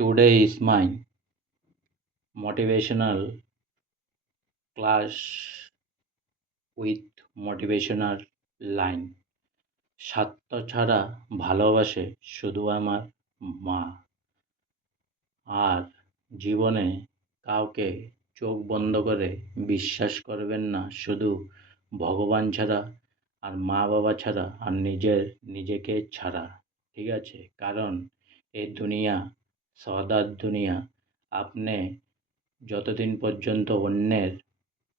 Today is my motivational class with motivational line. স্বার্থ ছাড়া ভালোবাসে শুধু আমার মা। আর জীবনে কাউকে চোখ বন্ধ করে বিশ্বাস করবেন না, শুধু ভগবান ছাড়া আর মা বাবা ছাড়া আর নিজেকে ছাড়া। ঠিক আছে? কারণ এই দুনিয়া সওদার দুনিয়া। আপনি যতদিন পর্যন্ত অন্যের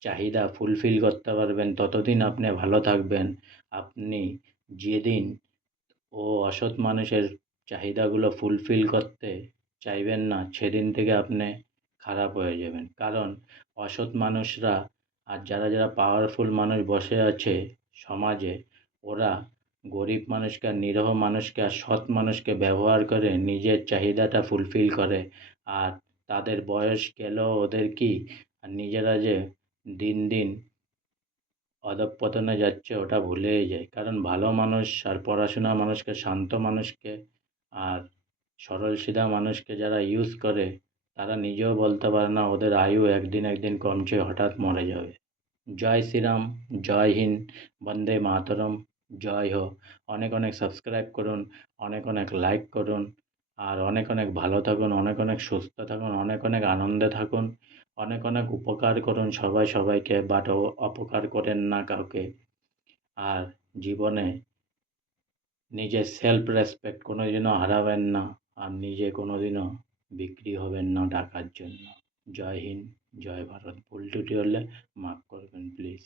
চাহিদা ফুলফিল করতে পারবেন ততদিন আপনি ভালো থাকবেন। আপনি যেদিন অসৎ মানুষের চাহিদাগুলো ফুলফিল করতে চাইবেন না, সেদিন থেকে আপনি খারাপ হয়ে যাবেন। কারণ অসৎ মানুষরা আর যারা পাওয়ারফুল মানুষ বসে আছে সমাজে, ওরা গরিব মানুষকে আর নিরীহ মানুষকে আর সৎ মানুষকে ব্যবহার করে নিজের চাহিদাটা ফুলফিল করে। আর তাদের বয়স গেলেও ওদের কি, আর নিজেরা যে দিন দিন অধঃপতনে যাচ্ছে ওটা ভুলেই যায়। কারণ ভালো মানুষ আর পড়াশোনা মানুষকে, শান্ত মানুষকে আর সরল সিধা মানুষকে যারা ইউজ করে, তারা নিজেও বলতে পারে না ওদের আয়ু একদিন কমছে, হঠাৎ মরে যাবে। জয় শ্রীরাম, জয় হিন্দ, বন্দে মাতরম, জয় হো। অনেক অনেক সাবস্ক্রাইব করুন, অনেক অনেক লাইক করুন, আর অনেক অনেক ভালো থাকুন, অনেক অনেক সুস্থ থাকুন, অনেক অনেক আনন্দে থাকুন, অনেক অনেক উপকার করুন সবাইকে, বাট অপকার করেন না কাউকে। আর জীবনে নিজের সেলফ রেসপেক্ট কোনোদিনও হারাবেন না, আর নিজে কোনোদিনও বিক্রি হবেন না টাকার জন্য। জয় হিন্দ, জয় ভারত। ভুল ত্রুটি হলে মাফ করবেন প্লিজ।